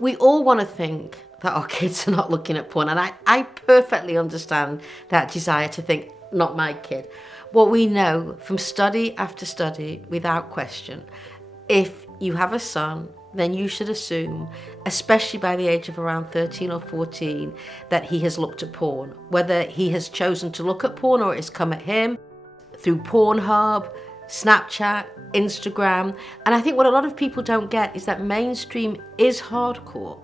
We all want to think that our kids are not looking at porn, and I perfectly understand that desire to think, not my kid. What we know from study after study, without question, if you have a son, then you should assume, especially by the age of around 13 or 14, that he has looked at porn. Whether he has chosen to look at porn or it has come at him through Pornhub, Snapchat, Instagram. And I think what a lot of people don't get is that mainstream is hardcore.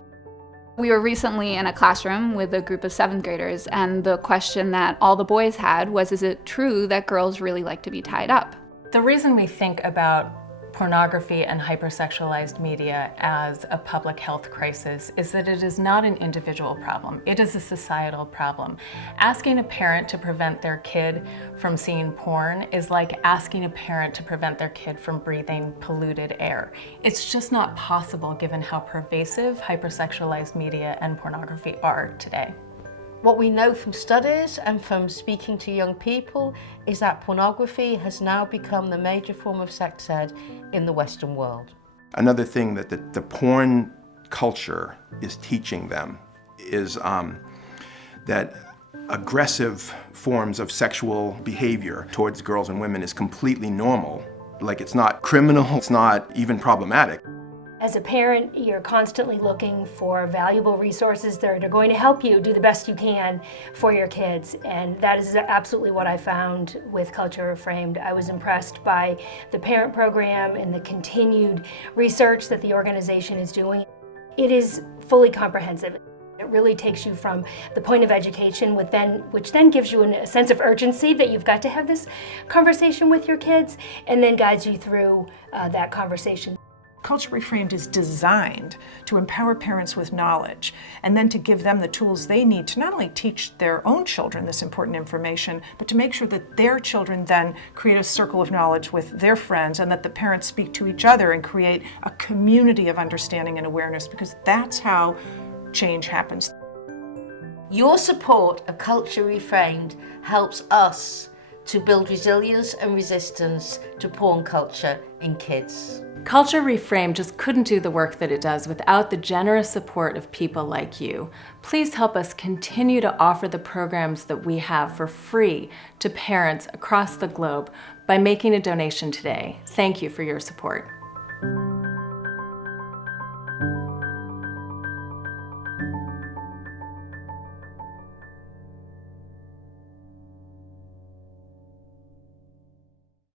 We were recently in a classroom with a group of 7th graders, and the question that all the boys had was, is it true that girls really like to be tied up? The reason we think about pornography and hypersexualized media as a public health crisis is that it is not an individual problem, it is a societal problem. Asking a parent to prevent their kid from seeing porn is like asking a parent to prevent their kid from breathing polluted air. It's just not possible given how pervasive hypersexualized media and pornography are today. What we know from studies and from speaking to young people is that pornography has now become the major form of sex ed in the Western world. Another thing that the porn culture is teaching them is that aggressive forms of sexual behavior towards girls and women is completely normal. Like, it's not criminal, it's not even problematic. As a parent, you're constantly looking for valuable resources that are going to help you do the best you can for your kids. And that is absolutely what I found with Culture Reframed. I was impressed by the parent program and the continued research that the organization is doing. It is fully comprehensive. It really takes you from the point of education, which then gives you a sense of urgency that you've got to have this conversation with your kids, and then guides you through that conversation. Culture Reframed is designed to empower parents with knowledge and then to give them the tools they need to not only teach their own children this important information, but to make sure that their children then create a circle of knowledge with their friends and that the parents speak to each other and create a community of understanding and awareness, because that's how change happens. Your support of Culture Reframed helps us to build resilience and resistance to porn culture in kids. Culture Reframed just couldn't do the work that it does without the generous support of people like you. Please help us continue to offer the programs that we have for free to parents across the globe by making a donation today. Thank you for your support.